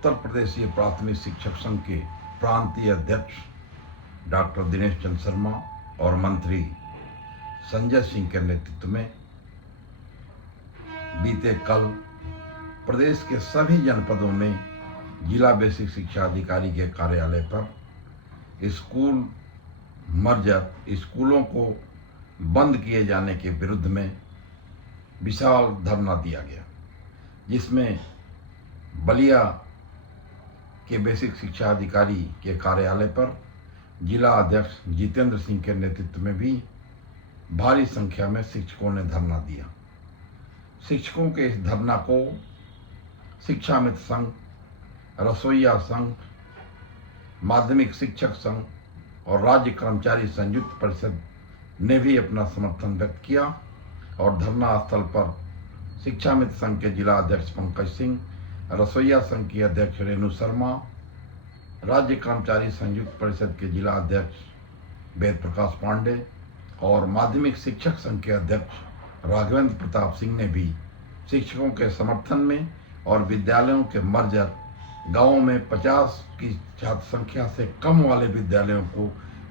उत्तर प्रदेशीय प्राथमिक शिक्षक संघ के प्रांतीय अध्यक्ष डॉक्टर दिनेश चंद्र शर्मा और मंत्री संजय सिंह के नेतृत्व में बीते कल प्रदेश के सभी जनपदों में जिला बेसिक शिक्षा अधिकारी के कार्यालय पर स्कूल मर्जर स्कूलों को बंद किए जाने के विरुद्ध में विशाल धरना दिया गया, जिसमें बलिया के बेसिक शिक्षा अधिकारी के कार्यालय पर जिला अध्यक्ष जितेंद्र सिंह के नेतृत्व में भी भारी संख्या में शिक्षकों ने धरना दिया। शिक्षकों के इस धरना को शिक्षा मित्र संघ, रसोइया संघ, माध्यमिक शिक्षक संघ और राज्य कर्मचारी संयुक्त परिषद ने भी अपना समर्थन व्यक्त किया और धरना स्थल पर शिक्षा मित्र संघ के जिला अध्यक्ष पंकज सिंह, रसोइया संघ की अध्यक्ष रेणु शर्मा, राज्य कर्मचारी संयुक्त परिषद के जिला अध्यक्ष वेद प्रकाश पांडे और माध्यमिक शिक्षक संघ के अध्यक्ष राघवेंद्र प्रताप सिंह ने भी शिक्षकों के समर्थन में और विद्यालयों के मर्जर गांवों में 50 की छात्र संख्या से कम वाले विद्यालयों को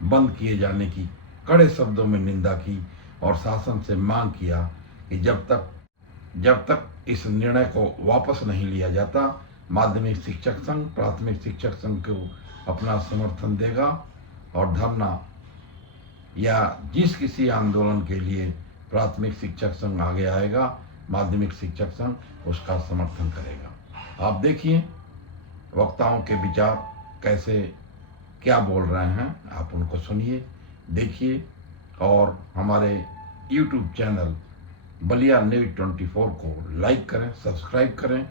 बंद किए जाने की कड़े शब्दों में निंदा की और शासन से मांग किया कि जब तक इस निर्णय को वापस नहीं लिया जाता, माध्यमिक शिक्षक संघ प्राथमिक शिक्षक संघ को अपना समर्थन देगा और धरना या जिस किसी आंदोलन के लिए प्राथमिक शिक्षक संघ आगे आएगा, माध्यमिक शिक्षक संघ उसका समर्थन करेगा। आप देखिए वक्ताओं के विचार कैसे क्या बोल रहे हैं, आप उनको सुनिए, देखिए और हमारे YouTube चैनल बलिया न्यूज 24 को लाइक करें, सब्सक्राइब करें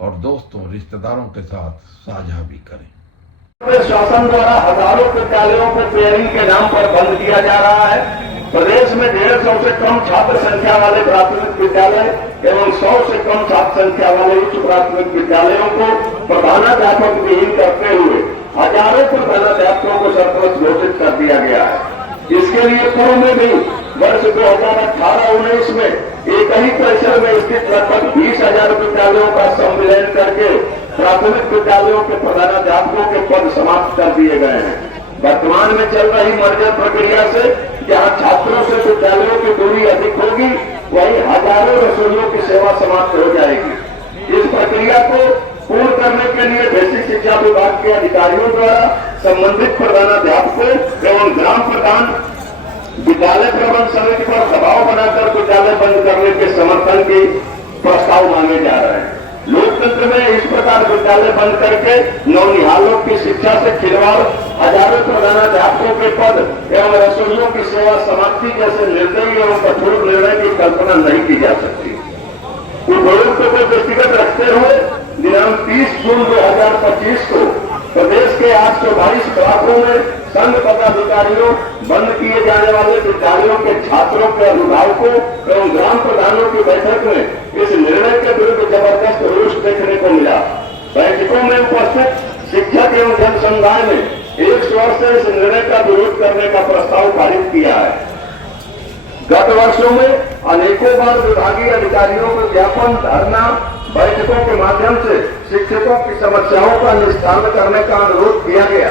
और दोस्तों रिश्तेदारों के साथ साझा भी करें। शासन द्वारा हजारों विद्यालयों को पेयरिंग के नाम पर बंद किया जा रहा है। प्रदेश में 150 से कम छात्र संख्या वाले प्राथमिक विद्यालय एवं 100 से कम छात्र संख्या वाले उच्च प्राथमिक विद्यालयों को प्रधानाध्यापक विहीन करते हुए हजारों प्रधानाध्यापकों को सरप्लस घोषित कर दिया गया है। इसके लिए पूर्व में भी वर्ष 2018-19 में एक ही परिसर में स्थित लगभग 20,000 विद्यालयों का सम्मिलन करके प्राथमिक विद्यालयों के प्रधानाध्यापकों के पद समाप्त कर दिए गए हैं। वर्तमान में चल रही मर्जर प्रक्रिया से जहां छात्रों से विद्यालयों की दूरी अधिक होगी, वहीं हजारों रसोइयों की सेवा समाप्त हो जाएगी। इस प्रक्रिया को पूर्ण करने के लिए बेसिक शिक्षा विभाग के अधिकारियों द्वारा संबंधित प्रधानाध्यापकों एवं ग्राम प्रधान विद्यालय प्रबंध समिति पर दबाव बनाकर विद्यालय बंद करने के समर्थन के प्रस्ताव मांगे जा रहे हैं। लोकतंत्र में इस प्रकार विद्यालय बंद करके नौनिहालों की शिक्षा से खिलवाड़, हजारों प्रधानाध्यापकों के पद एवं रसोइयों की सेवा समाप्ति जैसे निर्दयी एवं कठोर निर्णय की कल्पना नहीं की जा सकती। उपयुक्त को दृष्टिगत रखते हुए दिनांक 30 जून 2025 को प्रदेश के 822 ब्लॉकों में संघ पदाधिकारियों, बंद किए जाने वाले विद्यालयों के छात्रों के अभिभावकों एवं ग्राम प्रधानों की बैठक में इस निर्णय के विरुद्ध जबरदस्त रोष देखने को मिला। बैठकों में उपस्थित शिक्षक एवं जन समुदाय ने एक स्वर से इस निर्णय का विरोध करने का प्रस्ताव पारित किया है। गत वर्षों में अनेकों बार विभागीय अधिकारियों को ज्ञापन, धरना, बैठकों के माध्यम से शिक्षकों की समस्याओं का निस्तारण करने का अनुरोध किया गया,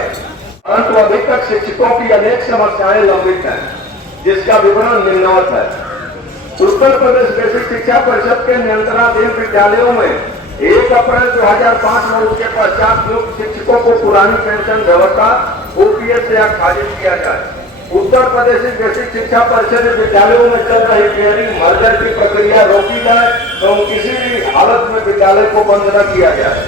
परंतु अभी तक शिक्षकों की अनेक समस्याएं लंबित हैं, जिसका विवरण निम्नवत है। उत्तर प्रदेश बेसिक शिक्षा परिषद के नियंत्रणाधीन विद्यालयों में 1 अप्रैल 2005 में उसके पश्चात नियुक्त शिक्षकों को पुरानी पेंशन व्यवस्था OPS से खारिज किया जाए। उत्तर प्रदेश बेसिक शिक्षा परिषद विद्यालयों में चल रही पेयरिंग मर्जर की प्रक्रिया रोकी जाए तो किसी भी हालत में विद्यालय को बंद न किया जाए।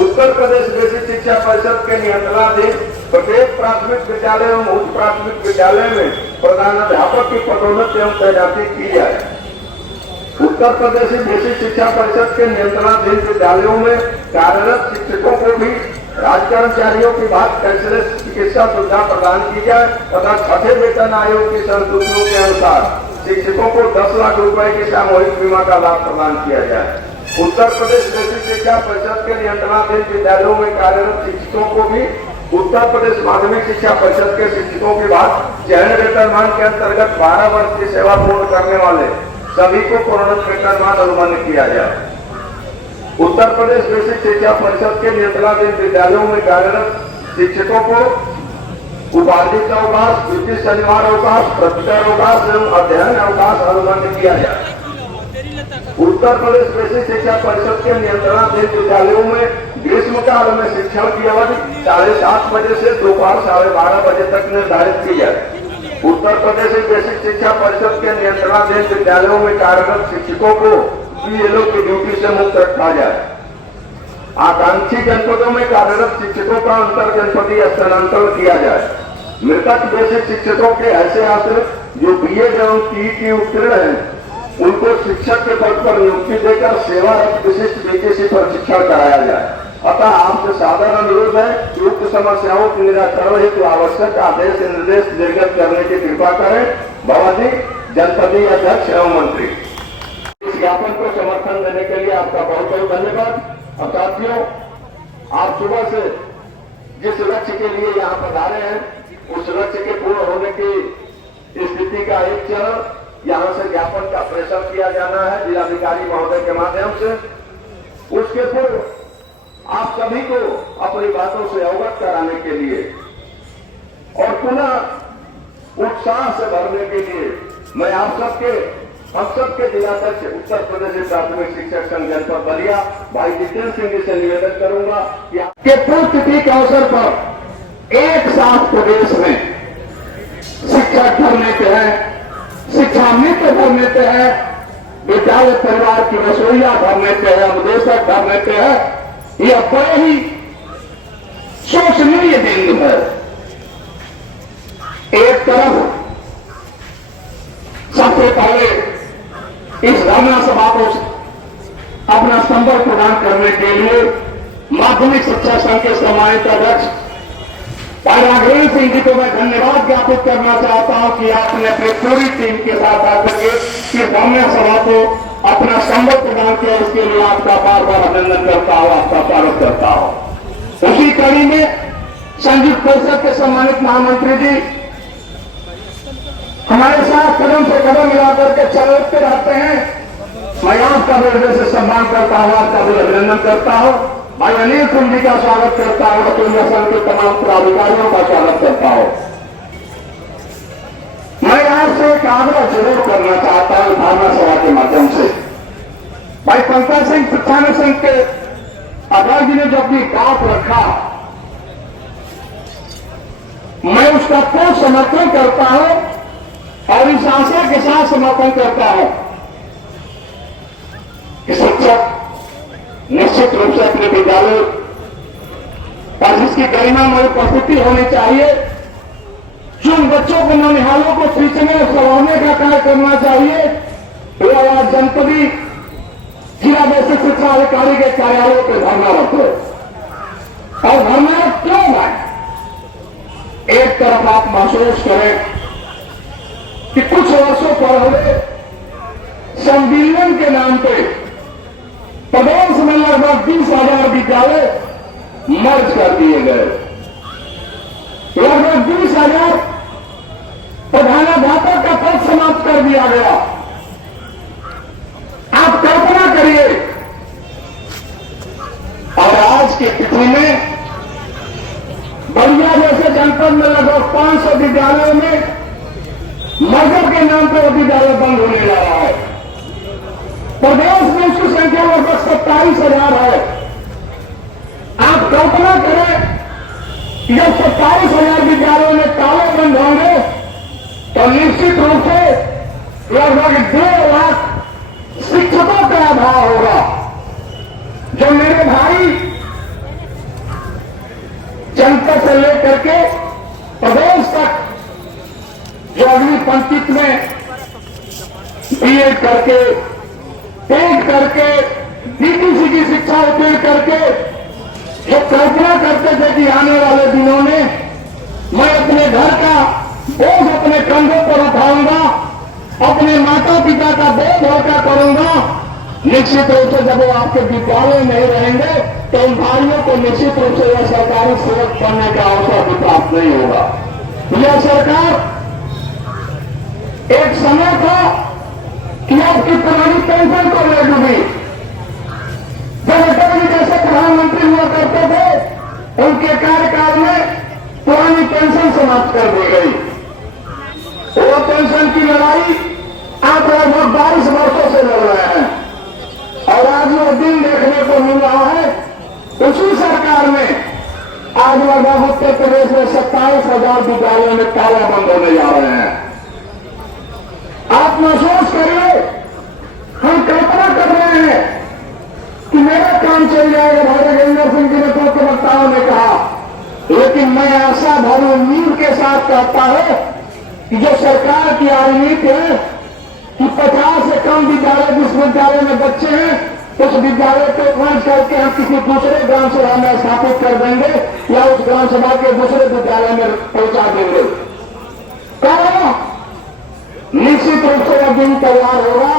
उत्तर प्रदेश बेसिक शिक्षा परिषद के नियंत्रणाधीन प्रत्येक प्राथमिक विद्यालय एवं उच्च प्राथमिक विद्यालय में प्रधानाध्यापक की पदोन्नति एवं तैनाती की जाए। उत्तर प्रदेश बेसिक शिक्षा परिषद के नियंत्रणाधीन विद्यालयों में कार्यरत शिक्षकों को भी राज्य कर्मचारियों की बात कैशलेस चिकित्सा सुविधा प्रदान की जाए तथा छठे वेतन आयोग की संस्तुतियों के अनुसार शिक्षकों को 10 लाख रुपए की सामूहिक बीमा का लाभ प्रदान किया जाए। उत्तर प्रदेश बेसिक शिक्षा परिषद के नियंत्रणाधीन विद्यालयों में कार्यरत शिक्षकों को भी उत्तर प्रदेश माध्यमिक शिक्षा परिषद के शिक्षकों के बाद चयन वेतनमान के अंतर्गत 12 वर्ष की सेवा पूर्ण करने वाले सभी को प्रोन्नत वेतनमान अनुमानित किया जाए। उत्तर प्रदेश बेसिक शिक्षा परिषद के नियंत्रणाधीन विद्यालयों में कार्यरत शिक्षकों को उपार्जित अवकाश, द्वितीय शनिवार अवकाश, प्रत्यय अवकाश एवं अध्ययन अवकाश अनुबंध किया जाए। उत्तर प्रदेश बेसिक शिक्षा परिषद के नियंत्रणाधीन विद्यालयों में ग्रीष्मकाल में शिक्षण की अवधि 7:30 बजे से दोपहर 12:30 बजे तक निर्धारित की जाए। उत्तर प्रदेश बेसिक शिक्षा परिषद के नियंत्रणाधीन विद्यालयों में कार्यरत शिक्षकों को बीएलओ की ड्यूटी से मुक्त रखा जाए। आकांक्षी जनपदों में कार्यरत शिक्षकों का अंतर जनपदीय स्थानांतरण किया जाए। मृतक बेसिक शिक्षकों के ऐसे आश्रित जो बीएड एवं टीईटी उत्तीर्ण हैं, उनको शिक्षक के पद पर नियुक्ति देकर सेवारत विशिष्ट बीटीसी प्रशिक्षण कराया जाए। अतः आपसे साधारण अनुरोध है कि उक्त समस्याओं के निराकरण हेतु आवश्यक आदेश निर्देश निर्गत करने की कृपा करें। भवानी जनपदीय अध्यक्ष एवं मंत्री। इस ज्ञापन को समर्थन देने के लिए आपका बहुत बहुत धन्यवाद। और साथियों, आप सुबह से जिस लक्ष्य के लिए यहाँ पधारे हैं, उस लक्ष्य के पूर्ण होने की स्थिति का एक चरण यहाँ से ज्ञापन का प्रेषण किया जाना है जिलाधिकारी महोदय के माध्यम से। उसके पूर्व आप सभी को अपनी बातों से अवगत कराने के लिए और पुनः उत्साह से भरने के लिए मैं हम सबके जिलाध्यक्ष उत्तर प्रदेश प्राथमिक शिक्षक संघ जनपद बलिया भाई जितेंद्र सिंह जी से निवेदन करूंगा कि पुण्यतिथि के अवसर पर एक साथ प्रदेश में शिक्षक धरने पे है, शिक्षा मित्र धरने पे है, विद्यालय परिवार की रसोईया धरने पे है, उपदेशक धरने पे है। यह बड़े ही शोचनीय दिन है। एक तरफ सबसे पहले इस धरना सभा को अपना संपर्क प्रदान करने के लिए माध्यमिक शिक्षा संघ के सम्मानित अध्यक्ष भाई राघवेंद्र सिंह जी को मैं धन्यवाद ज्ञापित करना चाहता हूं कि आपने अपनी पूरी टीम के साथ आकर के इस धरना सभा को अपना संपर्क प्रदान किया। इसके लिए आपका बार बार अभिनंदन करता हूं, आपका स्वागत करता हूं। उसी कड़ी में संयुक्त परिषद के सम्मानित महामंत्री जी हमारे साथ कदम से कदम मिलाकर के चलते रहते हैं। मैं आपका हृदय से सम्मान करता हूं, आपका भी अभिनंदन करता हूं। भाई अनिल सिंह जी का स्वागत करता हूं, केंद्र संघ के तमाम पदाधिकारियों का स्वागत करता हूं। मैं आपसे एक आग्रह जरूर करना चाहता हूं धारणा सभा के माध्यम से। भाई पंकज सिंह शिक्षान संघ के अध्यक्ष जी ने जो अपनी बात रखा, मैं उसका पूर्ण समर्थन करता हूं और इस आशा के साथ समर्थन करता हूं कि शिक्षक निश्चित रूप से अपने विद्यालय पर जिसकी गरिमामय उपस्थिति होनी चाहिए, जिन बच्चों को ननिहालों को सींचने और सराहने का कार्य करना चाहिए, वह जनपदी जिला बेसिक शिक्षा अधिकारी के कार्यालयों के धरना रखे। और धरना क्यों है? एक तरफ आप महसूस करें कि कुछ वर्षों पहले संविलियन के नाम पे प्रदेश में लगभग 20,000 विद्यालय मर्ज कर दिए गए। लगभग 20,000 प्रधानाध्यापक का पद समाप्त कर दिया गया। आप कल्पना करिए, और आज की तिथि में बलिया जैसे जनपद में लगभग 500 विद्यालयों में मर्जर के नाम पर विद्यालय बंद होने जा रहा है। प्रदेश में उसकी संख्या लगभग 27,000 है। आप कल्पना करें कि जब 27,000 विद्यालयों में ताले बंद होंगे तो निश्चित रूप से लगभग 1.5 लाख शिक्षकों का अभाव होगा। जो मेरे भाई जनपद से लेकर के प्रदेश तक जो अगली पंक्ति में बीएड करके टेट करके बीटीसी की शिक्षा उत्तीर्ण करके जो कल्पना करते थे कि आने वाले दिनों में मैं अपने घर का बोझ अपने कंधों पर उठाऊंगा, अपने माता पिता का बोझ हल्का करूंगा, निश्चित रूप से जब वो आपके विद्यालय नहीं रहेंगे तो उन भाइयों को निश्चित रूप से यह सरकारी सेवक बनने का अवसर भी प्राप्त नहीं होगा। यह सरकार एक समय था कि आपकी पुरानी पेंशन को ले डूबी, जब अटल जी जैसे प्रधानमंत्री हुआ करते थे, उनके कार्यकाल में पुरानी पेंशन समाप्त कर दी गई। वो पेंशन की लड़ाई आप लगभग 22 वर्षों से लड़ रहे हैं और आज वो दिन देखने को मिल रहा है। उसी सरकार में आज लगभग उत्तर प्रदेश में 27,000 विद्यालयों में ताला बंद होने जा रहे हैं। आप महसूस करिए, हम कल्पना कर रहे हैं कि मेरा काम चल जाएगा, भाई राघवेंद्र सिंह जी ने तो के वक्ताओं ने कहा, लेकिन मैं आशा भरी उम्मीद के साथ कहता हूं कि जो सरकार की राजनीति है कि 50 से कम विद्यालय जिस विद्यालय में बच्चे हैं उस विद्यालय को खोज करके हम किसी दूसरे ग्राम सभा में स्थापित कर देंगे या उस ग्राम सभा के दूसरे विद्यालय में पहुंचा देंगे। कारण निश्चित रूप से वह दिन तैयार होगा।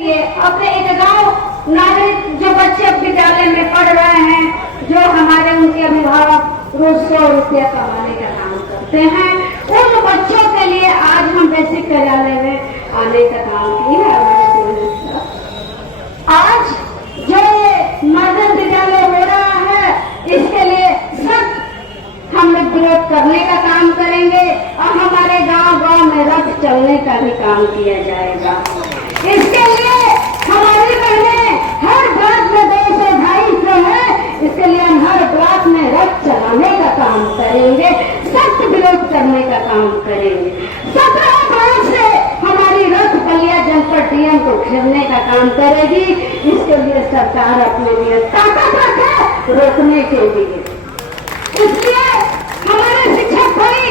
ये अपने एक गांव नागरिक जो बच्चे विद्यालय में पढ़ रहे हैं, जो हमारे उनके अभिभावक रोज 100 रुपया कमाने का काम करते हैं, उन बच्चों के लिए आज हम बेसिक विद्यालय में आने का काम किया है। आज जो ये मॉडर्न विद्यालय हो रहा है, इसके लिए सब हम लोग विरोध करने का काम करेंगे और हमारे गांव-गांव में रथ चलने का भी काम किया जाएगा। इसके लिए हमारी बहनें हर ब्लॉक में 200 250 है, इसके लिए हम हर ब्लॉक में रथ चलाने का काम करेंगे, सख्त विरोध करने का काम करेंगे। 17 अप्रैल से हमारी रथ बलिया जनपद डीएम को घेरने का काम करेगी। इसके लिए सरकार अपने लिए ताकत रखे रोकने के लिए। इसलिए हमारे शिक्षक भाई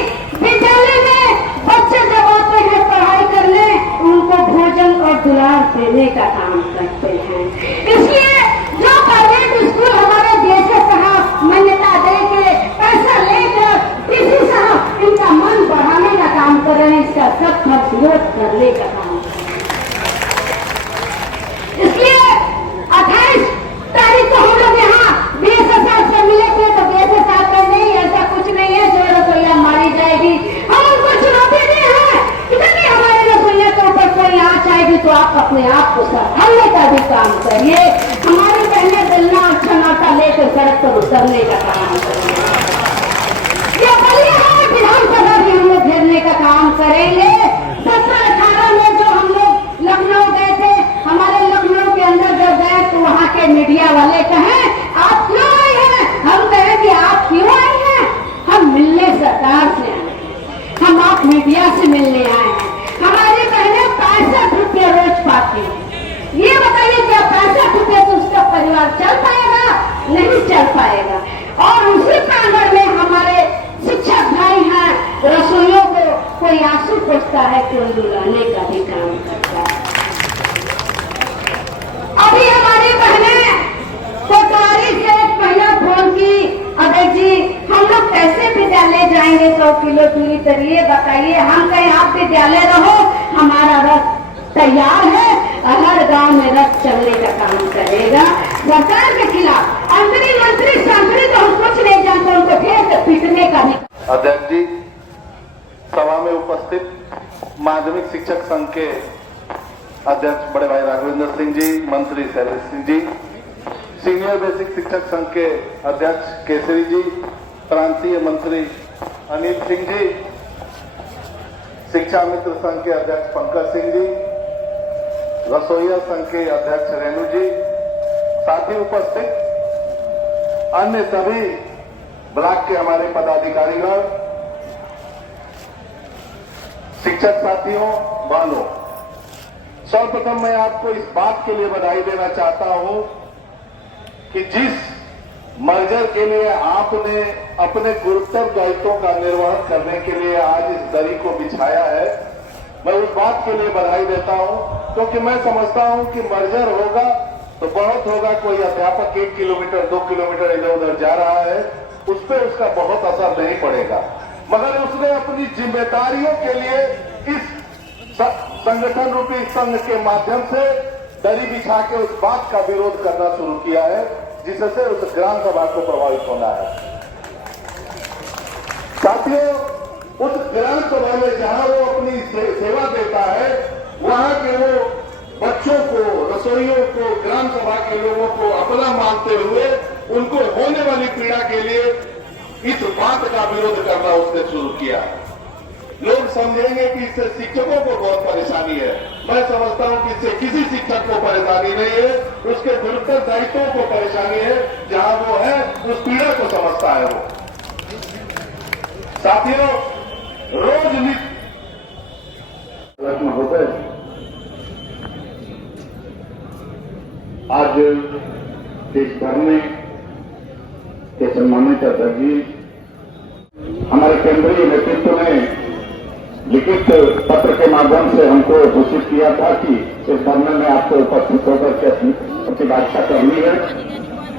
विद्यालय में बच्चे जब आते हैं पढ़ाई करने, उनको भोजन और दुलार देने का काम करते हैं। इसलिए जो प्राइवेट स्कूल हमारे देश साहब मान्यता दे के पैसा लेकर इसी साहब इनका मन बढ़ाने का काम कर रहे हैं, इसका सख्त विरोध करने का काम। इसलिए 28 तारीख को हम लोग यहाँ BSSR से मिले थे, तो BSSR का नहीं, ऐसा कुछ नहीं है जो रसोईया मारी जाएगी। हम उनको चुनौती दी है कि यदि हमारे रसोईया के ऊपर कोई आँच आएगी तो आप अपने आप को संभालने का भी काम करिए। हमारी बहनें बेलना और छनाटा लेकर सड़क पर उतरने का काम करेंगे। ये बलिया है, विधानसभा भी हम लोग घेरने का काम करेंगे। 17-18 में जो हम लोग लखनऊ गए थे, हमारे लखनऊ के अंदर जब गए तो वहाँ के मीडिया वाले कहें आप क्यों आए हैं? हम कहें कि आप क्यों आए हैं? हम मिलने सरकार से आए हैं, हम आप मीडिया से मिलने आए हैं। हमारी बहनें 65 रुपये रोज पाती हैं। ये बताइए क्या 65 रुपये तो उसका परिवार चल पाएगा? नहीं चल पाएगा। और उसी प्रांगण में हमारे शिक्षक भाई हैं, रसोइयों को कोई आंसू पोछता है, कोई रुलाने का भी काम करता है। अभी हमारी बहनें कोतवाली से एक महिला फोन की, अगर जी हम लोग कैसे विद्यालय जाएंगे, 100 किलो दूरी करिए, बताइए। हम कहें आप विद्यालय रहो, हमारा रथ तैयार है, हर गांव में रथ चलने का काम करेगा। सरकार के खिलाफ मंत्री सांसद तो हम कुछ नहीं जानते, उनको ठेस पीटने का भी। अध्यक्ष जी, सभा में उपस्थित माध्यमिक शिक्षक संघ के अध्यक्ष बड़े भाई राघवेंद्र सिंह जी, मंत्री शैलेश सिंह जी, सीनियर बेसिक शिक्षक संघ के अध्यक्ष केसरी जी, प्रांतीय मंत्री अनिल सिंह जी, शिक्षा मित्र संघ के अध्यक्ष पंकज सिंह जी, रसोईया संघ के अध्यक्ष रेणु जी, साथ ही उपस्थित अन्य सभी ब्लॉक के हमारे पदाधिकारीगण, शिक्षक साथियों, बहनों, सर्वप्रथम मैं आपको इस बात के लिए बधाई देना चाहता हूं कि जिस मर्जर के लिए आपने अपने गुरुतर दायित्वों का निर्वहन करने के लिए आज इस दरी को बिछाया है, मैं उस बात के लिए बधाई देता हूं, क्योंकि मैं समझता हूं कि मर्जर होगा तो बहुत होगा। कोई अध्यापक 1 किलोमीटर 2 किलोमीटर इधर उधर जा रहा है, उस पर उसका बहुत असर नहीं पड़ेगा, मगर उसने अपनी जिम्मेदारियों के लिए इस संगठन रूपी संघ के माध्यम से दरी बिछा के उस बात का विरोध करना शुरू किया है जिससे उस ग्राम सभा को प्रभावित होना है। साथियों, उस ग्राम सभा में जहां वो अपनी सेवा देता है, वहां के वो बच्चों को, रसोइयों को, ग्राम सभा के लोगों को अपना मानते हुए उनको होने वाली पीड़ा के लिए इस बात का विरोध करना उसने शुरू किया। लोग समझेंगे कि इससे शिक्षकों को बहुत परेशानी है। मैं समझता हूं कि इससे किसी शिक्षक को परेशानी नहीं है, उसके उत्तरदायित्वों को परेशानी है। जहां वो है उस पीड़ा को समझता है वो। साथियों, रोज महोदय, आज देश भर में के सम्मानित अध्यक्ष जी, हमारे केंद्रीय नेतृत्व ने लिखित पत्र के माध्यम से हमको घोषित किया था कि इस धरने में आपको उपस्थित होकर के अपनी प्रतिभागिता करनी है।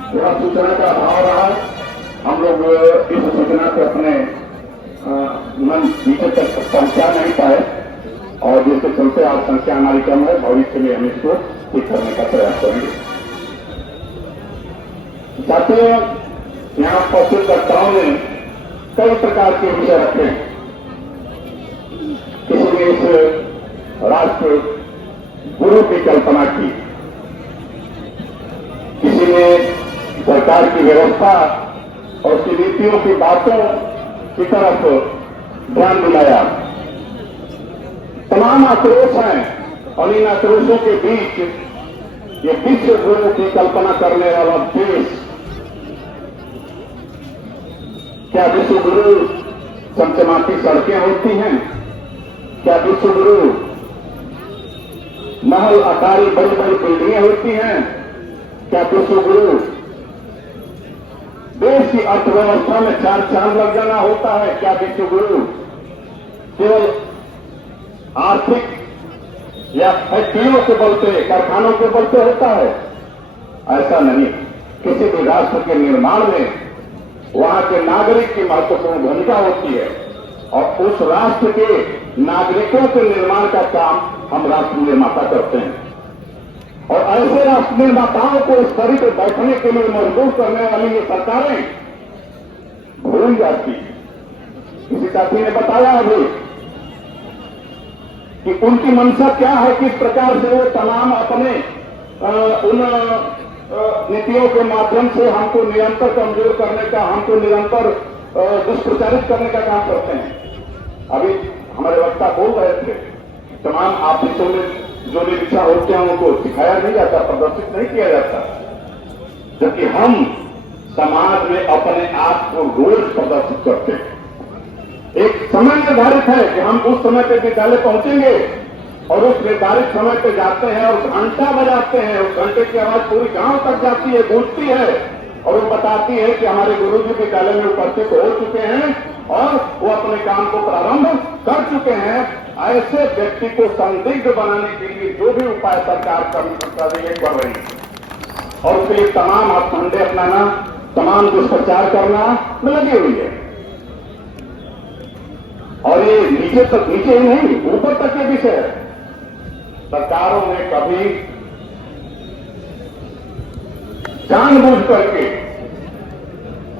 थोड़ा सूचना का अभाव रहा, हम लोग इस सूचना को अपने मन नीचे तक पहुंचा नहीं पाए और जिसके चलते आज संख्या हमारी कम है। भविष्य में हम इसको ठीक करने का प्रयास करेंगे। साथियों, यहाँ उपस्थित वक्ताओं ने कई प्रकार के विषय रखे हैं। किसी ने इस राष्ट्र गुरु की कल्पना की, किसी ने सरकार की व्यवस्था और उसकी नीतियों की बातों की तरफ ध्यान दिलाया। तमाम आक्रोश हैं और इन आक्रोशों के बीच ये विश्व गुरु की कल्पना करने वाला देश, क्या विश्व गुरु चमचमाती सड़कें होती हैं? क्या विश्व गुरु महल आकारी बड़ी बड़ी बिल्डिंगें होती हैं? क्या विश्व गुरु देश की अर्थव्यवस्था में चार चांद लग जाना होता है? क्या विश्व गुरु केवल आर्थिक या फैक्ट्रियों के बल पे, कारखानों के बल पे होता है? ऐसा नहीं। किसी भी राष्ट्र के निर्माण में वहां के नागरिक की महत्वपूर्ण भूमिका होती है और उस राष्ट्र के नागरिकों के निर्माण का काम हम राष्ट्र निर्माता करते हैं। और ऐसे राष्ट्र निर्माताओं को इस तरी पर बैठने के लिए मजबूर करने वाली ये सरकारें भूल जाती। किसी साथी ने बताया अभी कि उनकी मंशा क्या है, किस प्रकार से वो तमाम अपने उन नीतियों के माध्यम से हमको निरंतर कमजोर करने का, हमको निरंतर दुष्प्रचारित करने का काम करते हैं। अभी हमारे वक्ता बोल रहे थे, तमाम ऑफिसों में जो निरीक्षा होते हैं उनको सिखाया नहीं जाता, प्रदर्शित नहीं किया जाता, जबकि हम समाज में अपने आप को रोज प्रदर्शित करते हैं। एक समय निर्धारित है कि हम उस समय पे विद्यालय पहुंचेंगे और उस निर्धारित समय पे जाते हैं और घंटा बजाते हैं। उस घंटे की आवाज पूरी गांव तक जाती है, गूंजती है और वो बताती है कि हमारे गुरुजी विद्यालय में उपस्थित हो चुके हैं और वो अपने काम को प्रारंभ कर चुके हैं। ऐसे व्यक्ति को संदिग्ध बनाने के लिए जो भी उपाय सरकार कर रही है और उसके लिए तमाम हथकंडे अपनाना, तमाम दुष्प्रचार करना में लगी हुई है। और ये नीचे तक, नीचे ही नहीं ऊपर तक ये विषय है। सरकारों ने कभी जानबूझ करके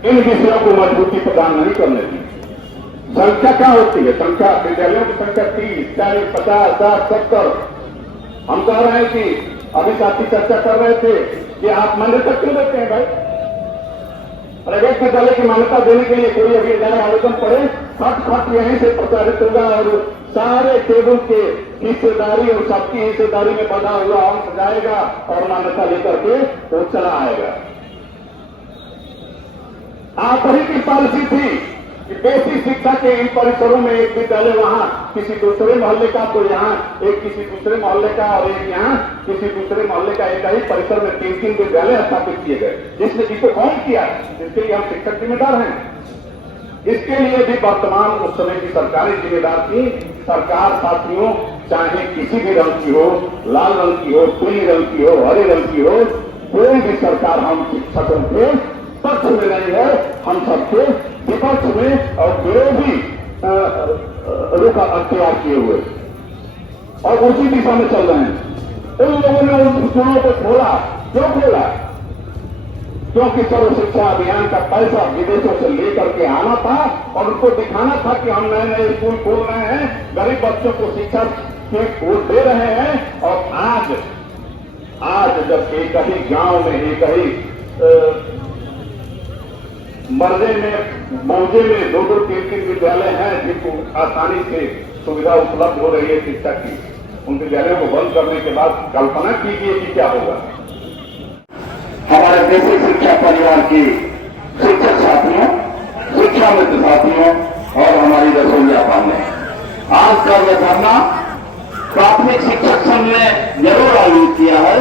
इन विषयों को मजबूती प्रदान नहीं करने दी। संख्या क्या होती है? संख्या, विद्यालयों की संख्या 30, 40, 50, 60, 70। हम कह रहे हैं कि अभी साथी चर्चा कर रहे थे कि आप मान्यता क्यों देते हैं भाई? प्राइवेट विद्यालय की मान्यता देने के लिए कोई अभी विद्यालय आवेदन पड़े, खट यहीं से प्रचारित होगा और सारे टेबल के हिस्सेदारी और सबकी हिस्सेदारी में बधा हुआ अंक जाएगा और मान्यता लेकर के वो चला आएगा। आप ही की पॉलिसी थी कि बेसिक शिक्षा के इन परिसरों में एक विद्यालय वहां किसी दूसरे मोहल्ले का, तो यहाँ एक किसी दूसरे मोहल्ले का और एक यहाँ किसी दूसरे मोहल्ले का, एक ही परिसर में 3-3 विद्यालय स्थापित किए गए। इसको कौन किया? इसके लिए हम शिक्षक जिम्मेदार हैं। इसके लिए भी वर्तमान उस समय की सरकारें जिम्मेदार थी। सरकार साथियों चाहे किसी भी रंग की हो, लाल रंग की हो, पीली रंग की हो, हरे रंग की हो, कोई भी सरकार हम शिक्षकों के पक्ष में नहीं है, हम सबके विपक्ष में और विरोधी रुख अख्तियार किए हुए और उसी दिशा में चल रहे हैं। उन लोगों ने उन स्कूलों को खोला। क्यों खोला? क्योंकि सर्व शिक्षा अभियान का पैसा विदेशों से लेकर के आना था और उनको दिखाना था कि हम नए नए स्कूल खोल रहे हैं, गरीब बच्चों को शिक्षा के वोट दे रहे हैं। और आज जब एक ही गांव में एक ही मर्जे में मौजे में 2-2 3-3 विद्यालय हैं जिनको आसानी से सुविधा उपलब्ध हो रही है शिक्षा की, उन विद्यालयों को बंद करने के बाद कल्पना कीजिए कि क्या होगा। हमारे बेसिक शिक्षा परिवार की शिक्षक साथियों, शिक्षा मित्र साथियों और हमारी रसोईया बहनें, आज का यह धरना प्राथमिक शिक्षक संघ ने जरूर आयोजित किया है,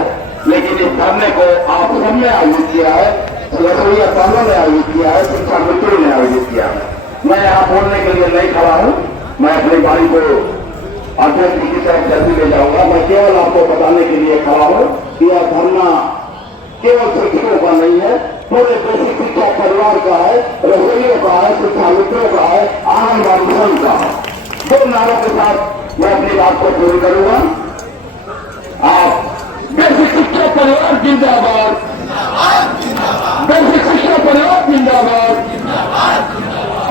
लेकिन इस धरने को आप सबने आयोजित किया है, रसोईया बहनों ने आयोजित किया है, शिक्षा मित्रों ने आयोजित किया है। मैं यहाँ बोलने के लिए नहीं खड़ा हूँ, मैं अपनी बारी को अध्यक्ष की तरफ जल्दी ले जाऊंगा। मैं केवल आपको बताने के लिए खड़ा हूँ कि यह धरना केवल शिक्षकों का नहीं है, पूरे बेसिक शिक्षा परिवार का है, रसोइयों का है, शिक्षा मित्रों का है, आंगनबाड़ी संघ का है। 2 नारों के साथ मैं अपनी बात को पूरी करूंगा। आप बेसिक शिक्षा परिवार जिंदाबाद, बेसिक शिक्षा परिवार जिंदाबाद,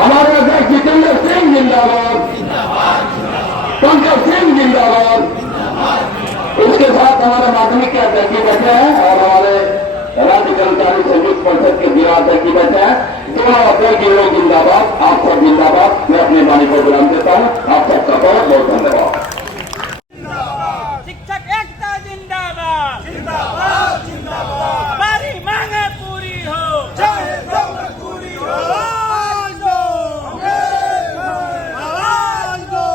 हमारे अध्यक्ष जितेंद्र सिंह जिंदाबाद, पंकज सिंह जिंदाबाद। इसके साथ हमारे माध्यमिक के अध्यक्ष बैठे हैं और हमारे राज्य कर्मचारी संयुक्त परिषद के जिला अध्यक्ष बैठे हैं। दोनों अध्यक्ष लोग जिंदाबाद, आप सब जिंदाबाद। मैं अपनी वाणी को विराम देता हूँ। आप सबका बहुत बहुत धन्यवाद। शिक्षक एकता जिंदाबाद, जिंदाबाद जिंदाबाद। हमारी मांगे पूरी हो, चाहे जो मजबूरी हो। आवाज दो, आवाज दो।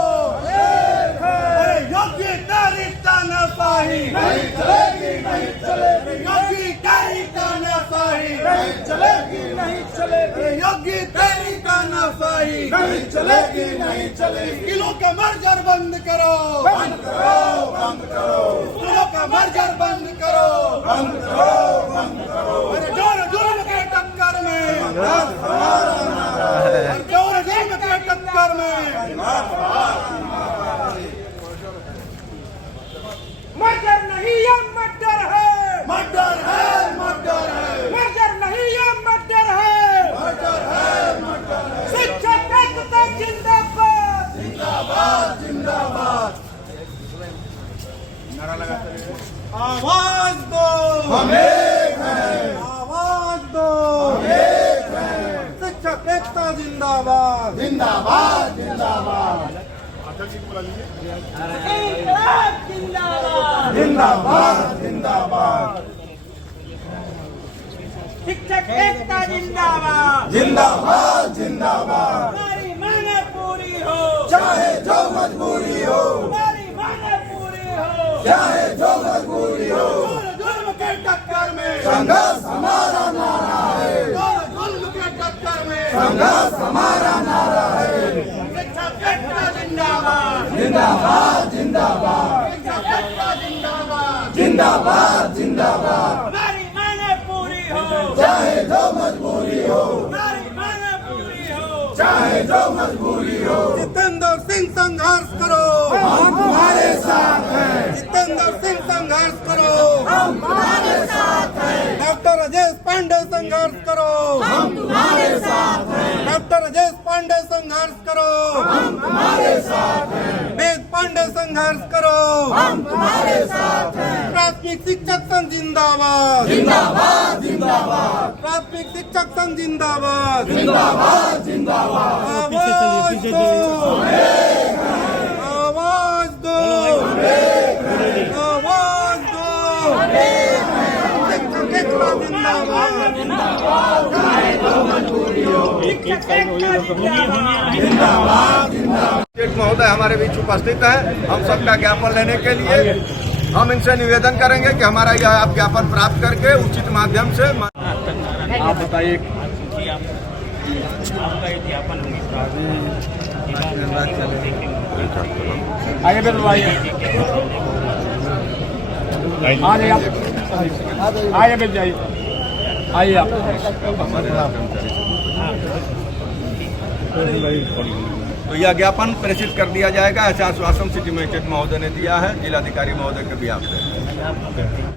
योगी तेरी तानाशाही नहीं चलेगी, नहीं चलेगी। योगी तेरी तानाशाही नहीं चलेगी, नहीं चलेगी। योगी तेरी तानाशाही नहीं चलेगी, नहीं चलेगी। स्कूलों का मर्जर बंद करो, बंद करो, बंद करो। स्कूलों का मर्जर बंद करो, बंद करो, बंद करो। जोर जुर्म के टक्कर में जोर जुर्म के टक्कर में मर्डर नहीं ये मर्डर है, मर्डर है, मर्डर है। मर्डर नहीं ये मर्डर है, मर्डर है, मर्डर है। शिक्षक एकता जिंदाबाद, जिंदाबाद, जिंदाबाद। नारा लगाते हैं। आवाज दो, हम एक हैं। आवाज दो, हम एक हैं। शिक्षक एकता जिंदाबाद, जिंदाबाद, जिंदाबाद। इंकलाब जिंदाबाद, जिंदाबाद, जिंदाबाद। शिक्षक एकता जिंदाबाद, जिंदाबाद, जिंदाबाद। हमारी मांगे पूरी हो, चाहे जो मजबूरी हो। हमारी मांगे पूरी हो, चाहे जो मजबूरी हो। जुल्म के टक्कर में संघर्ष हमारा नारा है, जुल्म के टक्कर में संघर्ष हमारा नारा है। शिक्षक एकता जिंदाबाद, जिंदाबाद, जिंदाबाद। शिक्षक एकता जिंदाबाद, जिंदाबाद, जिंदाबाद। हमारी मांगे पूरी हो, चाहे जो मजबूरी हो। हमारी मांगे पूरी हो, चाहे जो मजबूरी हो। जितेंद्र सिंह संघर्ष करो, हम तुम्हारे साथ हैं। जितेंद्र सिंह संघर्ष करो, हम तुम्हारे साथ हैं। डॉक्टर राजेश पांडे संघर्ष करो, हम तुम्हारे साथ हैं। डॉक्टर राजेश पांडे संघर्ष करो, हम तुम्हारे साथ हैं। वेद पांडे संघर्ष करो, हम तुम्हारे साथ हैं। प्राथमिक शिक्षक संघ जिंदाबाद, जिंदाबाद, जिंदाबाद। प्राथमिक शिक्षक संघ जिंदाबाद, जिंदाबाद, जिंदाबाद। आवाज दो, आवाज दो, आवाज दो। शिक्षक एकता जिंदाबाद, जिंदाबाद। शिक्षक एकता जिंदाबाद, जिंदाबाद, जिंदाबाद। महोदय हमारे बीच उपस्थित है। हम सबका ज्ञापन लेने के लिए हम इनसे निवेदन करेंगे कि हमारा यह आप ज्ञापन प्राप्त करके उचित माध्यम से। आप बताइए। आइए बिल्कुल आइए, आ जाइए आप, आइए बिल्कुल जाइए, आइए आप। तो यह ज्ञापन प्रेषित कर दिया जाएगा, ऐसा आश्वासन सिटी मजिस्ट्रेट महोदय ने दिया है जिलाधिकारी महोदय के बिहाफ से।